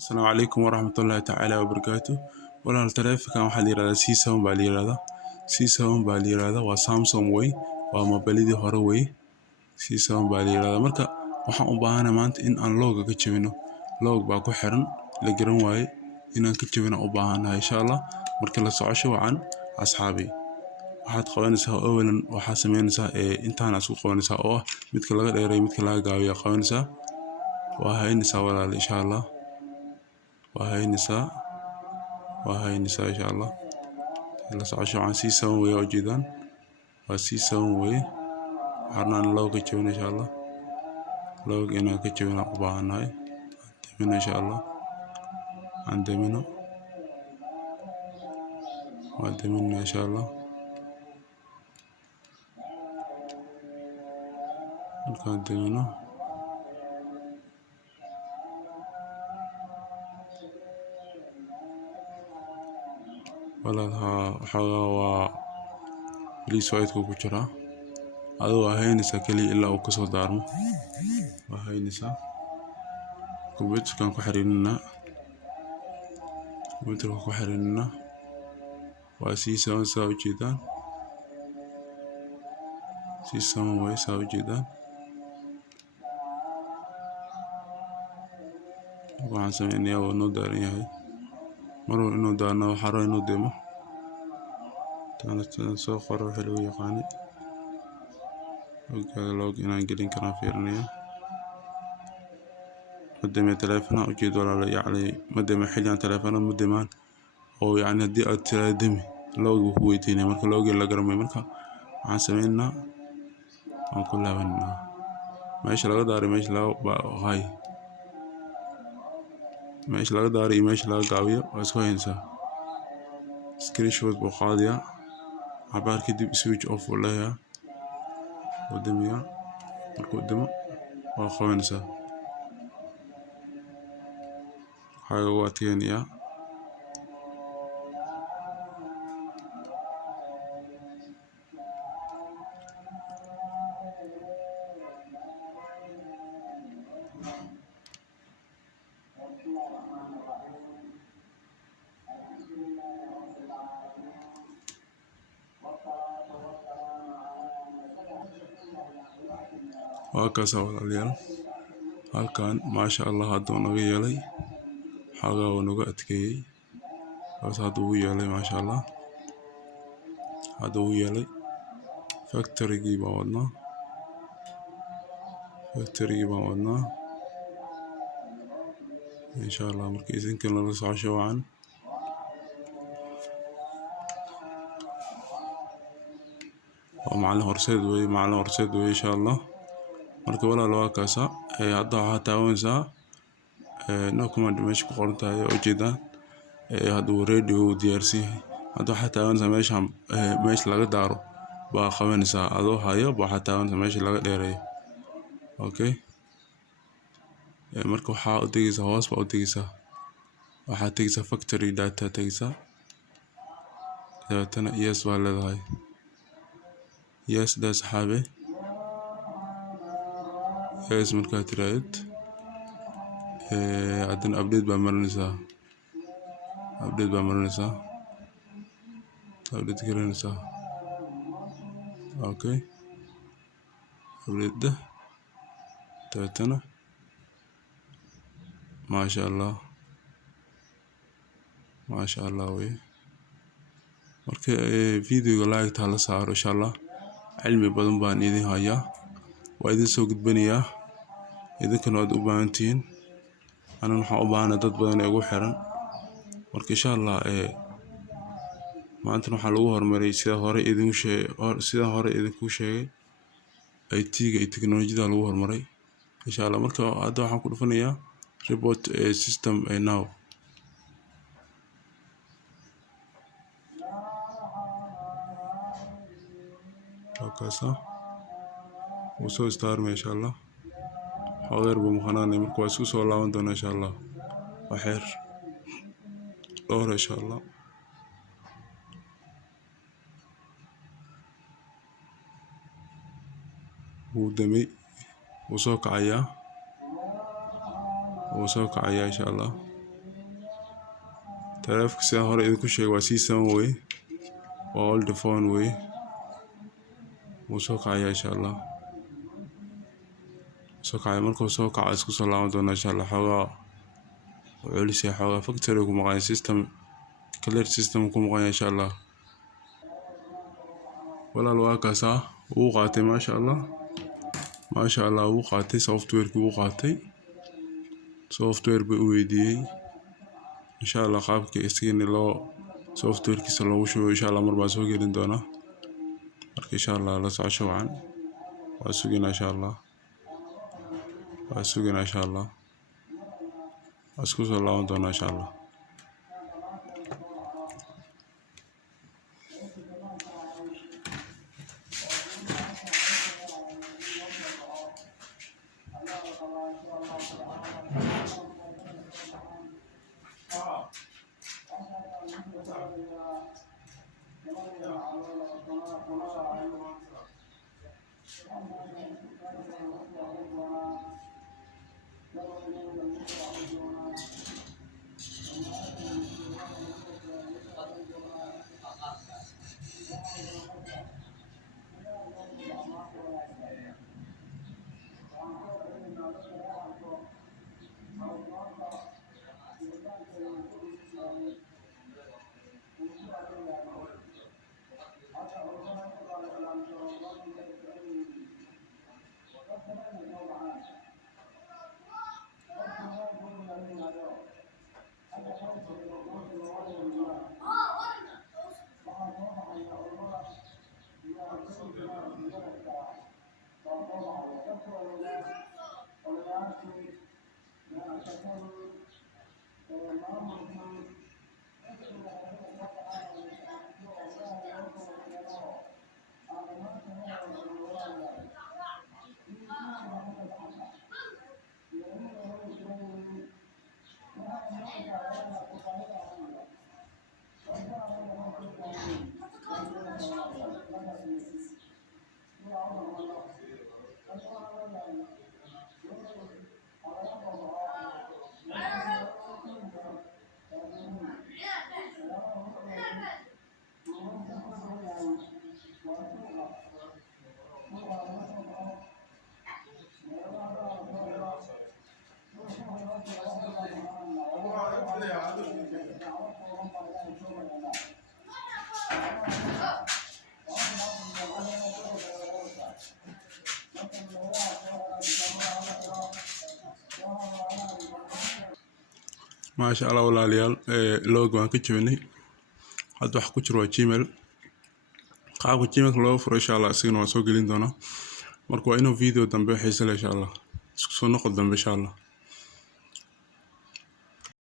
Asalaamu calaykum waraxmatullaahi tacaala wabarakaatu. Walaal taleefankan waxaa la yirahdaa C7 baa la yirahdaa. C7 baa la yirahdaa waa Samsung way, waa mobiladii hore way. C7 baa la yirahdaa. Marka waxaan u baahanahay maanta in aan looga ka jabino. Loog baa ku xiran la garan waaye inaan ka jabino u baahanahay insha Allah. Marka la socosho wacan asxaabi. Waxaad qabanaysaa awalan waxaa sameynaysaa intaan isku qabanaysaa oo ah midka laga dheeray midka laga gaabiyo qabanaysaa. Waa haynaysaa walaal insha Allah. waa haynaysaa insha Allah. La socosho wacan C7 way oo jeedaan. Waa C7 way. Waxaan loog ka jabino insha Allah. Loog inaan ka jabino u baahanahay. Damino insha Allah. Aan damino. Waa damino insha Allah. Markaan damino walaal waxaa waa please white ku jira adoo waa haynaysaa kaliya ilaa uu kasoo daarmo. Waa haynaysaa computerkan ku xiriirina waa C7 saa u jeedaan. C7 way saa u jeedaan. waxaan sameynayaa waa noo daaran yahay maruu inuu daarno waxaa rabo inuu demo tan soo qoro wixii lagu yaqaanay log inaan gelin karaan fiirinaya madame telefoona ujeed walaalo yacni madame xilligan telefoona mudamaan oo yacni haddii aad tiraahdo demi loogu ku weydiinaya marka loogi la garamay marka waxaan sameynaa waan ku laabanaa meesha laga daaray meesha laga daaray meesha laga gaabiyo waa isku haynaysaa. Screenshot buu qaadayaa cabaar kadib switch off uu leeyahay oo damiya markuu demo waa qabanaysaa waxaa ugu adkeynayaa waa kaasa walaalayaal. Halkan maasha Allah hadduu naga yeelay xoogaa uu naga adkeeyey bas hadduu ugu yeelay maasha Allah hadduu ugu yeelay factory-gii baan wadnaa insha Allah. Marka idinkan la socosho wacan waa macallin horseed way insha Allah. Marka walaal waa kaasa hadda waxaa taabanaysaa no command meesha ku qoran tahay oo jeedaan hadduu radio u diyaarsan yahay hadda waxaa taabanaysaa meesha laga daaro baa qabanaysaa adoo hayo waxaa taabanaysaa meesha laga dheereeyo okay. Marka waxaa u tegaysaa hoos baa u tegaysaa waxaa tegaysaa factory data tegaysaa dabeetana yes baa leedahay yes daa saxaabe yes markaa tiraahid haddana update baa marinaysaa update galinaysaa okay. update dabeetana maasha Allah way. Marka videoga like la saaro insha Allah cilmi badan baan idin hayaa waa idin soo gudbinayaa idinkana waad u baahan tihiin anana waxaan u baahanahay dad badan ee ugu xiran marka insha Allah maanta waxaa lagu horumaray sida hore idinku sheegay IT-ga iyo teknolojiyada lagu horumaray insha Allah. Marka hadda waxaan ku dhufanayaa report system now kaasa wuu soo istaarmay insha Allah xogeer buu maqanaanay marka waa isku soo laaban doonaa insha Allah waxeer dhowr insha Allah. wuu damay wuu soo kacayaa insha Allah. taleefka sidaan hore idinku sheegay waa C7 way waa old phone way wuu soo kacaya insha allah soo kacay markuu soo kaco isku soo laaban doona insha allah xoogaa wuxuu xoogaa factory ku maqan system clear system ku maqan insha allah walaal waa kaasa wuu qaatay maasha allah wuu qaatay software-kii wuu qaatay software buu u weydiiyey insha allah qaabka isagana loo software-kiisa loogu shubo insha allah mar baan soo gelin doonaa marka insha allah la socosho wacan waa suginaa insha allah waa isku soo laaban doonaa insha allah ما شاء الله ولا ليال لوجو أنا كتشوفني هذا واحد كتشروا جيميل قاعد جيميل لو فر إن شاء الله سين وسوق لين دونا مركو إنه فيديو تنبيه حيصل إن شاء الله سنقدم إن شاء الله